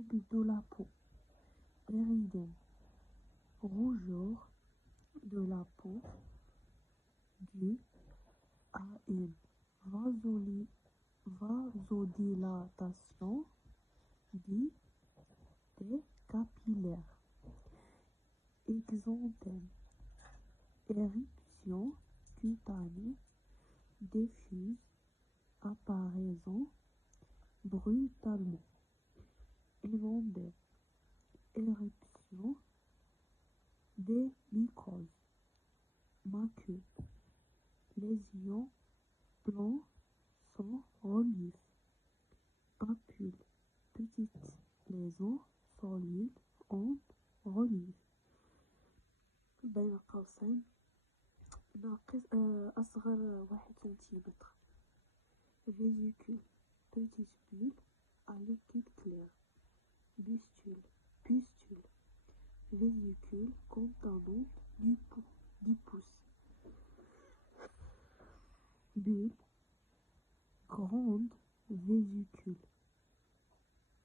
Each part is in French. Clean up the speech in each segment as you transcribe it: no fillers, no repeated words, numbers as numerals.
troubles de la peau, érythème, rougeur de la peau due à une vasodilatation des capillaires, exanthème, éruption cutanée diffuse apparaissant brutalement, hémandème, éruption des mycoses, macule, lésions blancs sans relief, papule, petites lésions solides en relief. بين قوسين ناقص أصغر 1 سنتيمتر. Vésicule, petite bulle à liquide clair. Pustule, vésicule contenant du pouce. Bulle, grande vésicule.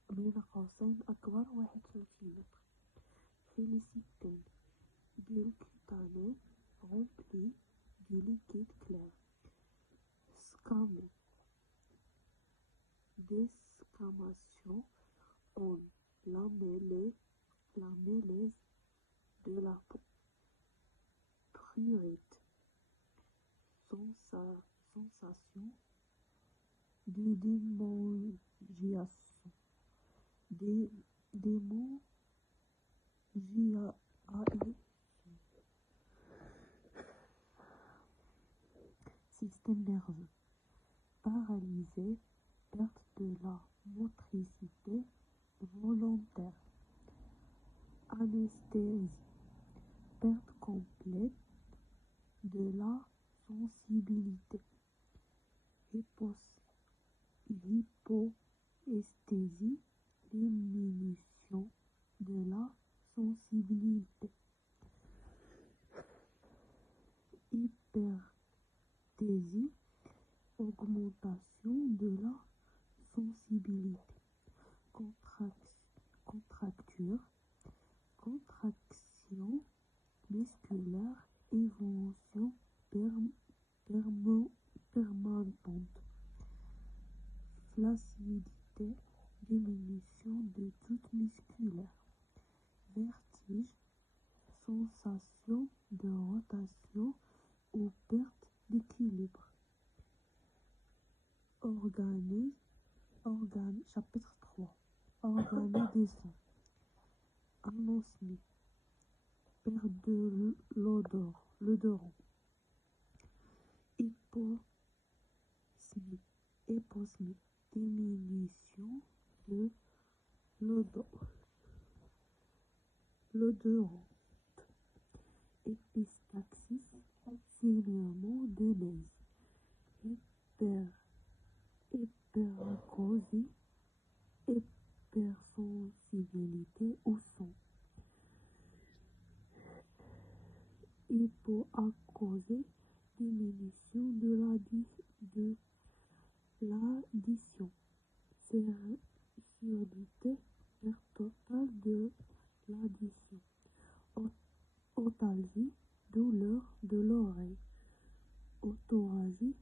بين قوسين أكبر 1 سنتيمتر. Félicitaire, bulle cutanée remplie du liquide clair. Scamé, desquamation en lamellase de la peau. Prurite, sensation de démangiation. Système nerveux, paralysé, perte de la motricité volontaire. Anesthésie, perte complète de la sensibilité. Hypoesthésie, diminution de la sensibilité. Hyperesthésie, augmentation de la sensibilité. Contracture, contraction musculaire, évolution permanente. Flaccidité, diminution de toute musculaire. Vertige, sensation de rotation ou perte d'équilibre. Chapitre 3. Organes des sons. Anosmie, perte de l'odorant. Hyposmie, diminution de l'odorant. Épistaxis, saignement de nez. Hyperacousie, hypersensibilité au son. Hypoacousie, diminution de l'addition. Surdité, perte totale de l'addition. Otalgie, douleur de l'oreille. Otorragie,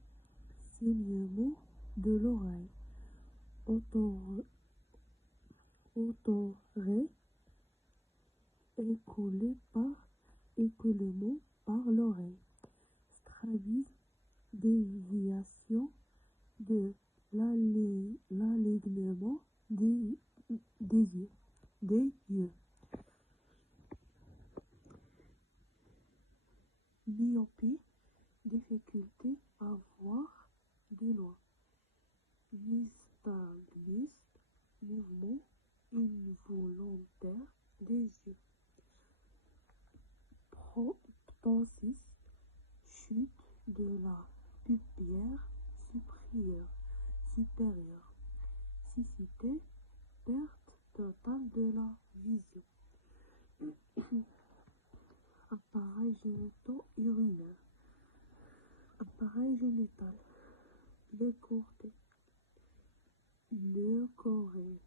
saignement de l'oreille. Otorrhée, écoulement par l'oreille. Strabisme, déviation de l'alignement des yeux. Myopie, difficulté à voir de loin. Nystagmus, mouvement involontaire des yeux. Ptosis, chute de la paupière supérieure. Cécité, perte totale de la vision. Appareil génito-urinaire. Appareil génital. Leucorrhée.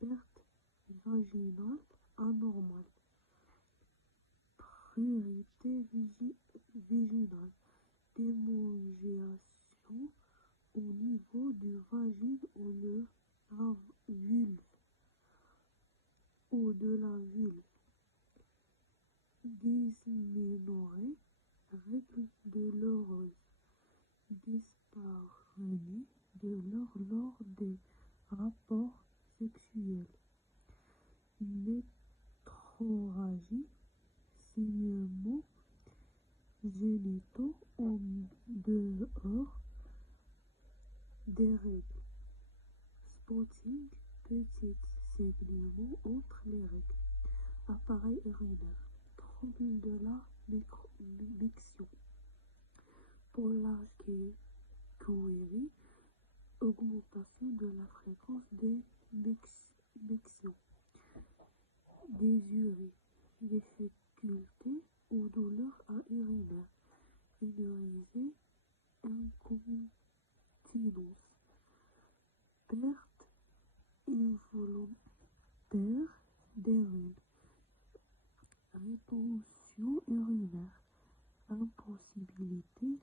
perte vaginale anormale, prurité vaginale, démangeaison au niveau du vagin ou la vulve ou de la vulve, dysménorrhée, règles douloureuses, dyspareunie de l'or lors des rapports sexuels, métrorragie, saignements génitaux en dehors des règles, spotting, petit saignement entre les règles, appareil urinaire, trouble de la miction, polarguérie, augmentation de la fréquence des mictions, désurie, difficulté ou douleur à uriner, énurisée, incontinence, perte involontaire d'urine, rétention urinaire, impossibilité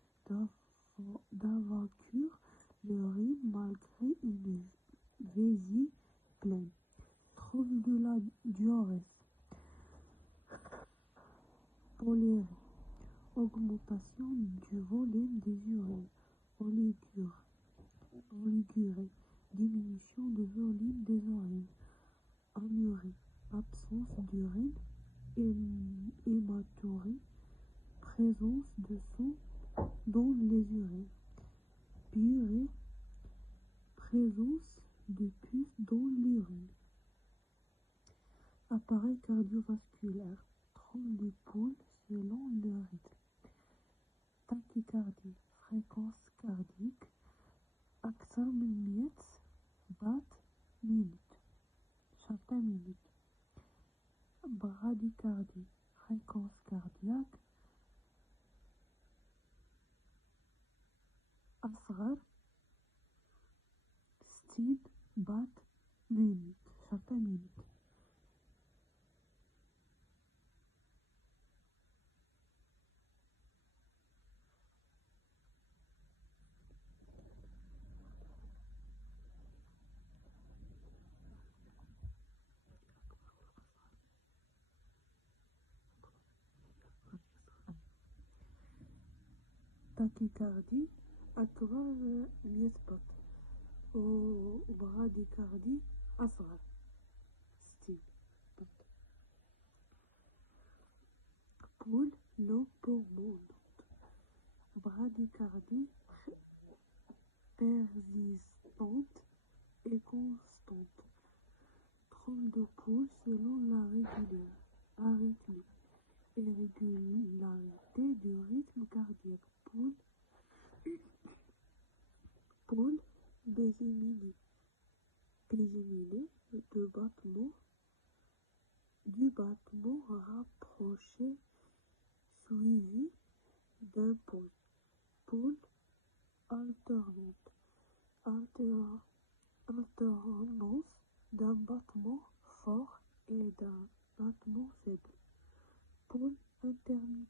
d'avoir l'urine malgré une vessie pleine, trouble de la diurèse, polérie, augmentation du volume des urines, oligurée, diminution du volume des urines, anurie, absence d'urine, hématurie, présence de sang dans les urines, purée, présence de pus dans l'urine, appareil cardiovasculaire, trouble du pouls selon le rythme, tachycardie, fréquence cardiaque, axamniets, bat minute, chaque minute, bradycardie, fréquence cardiaque, asrar, style, bat minute, chaque minute. Tachycardie, atral miesbat, ou bradycardie, asrar, style, bat. Poule, non pour monde. Bradycardie persistante et constante. Trouble de pouls selon la arythmie. Irrégularité du rythme cardiaque. Poule bégéminée. Du battement rapproché suivi d'un pause. Poule alternante. Alternance d'un battement fort et d'un battement faible. Poule intermittent.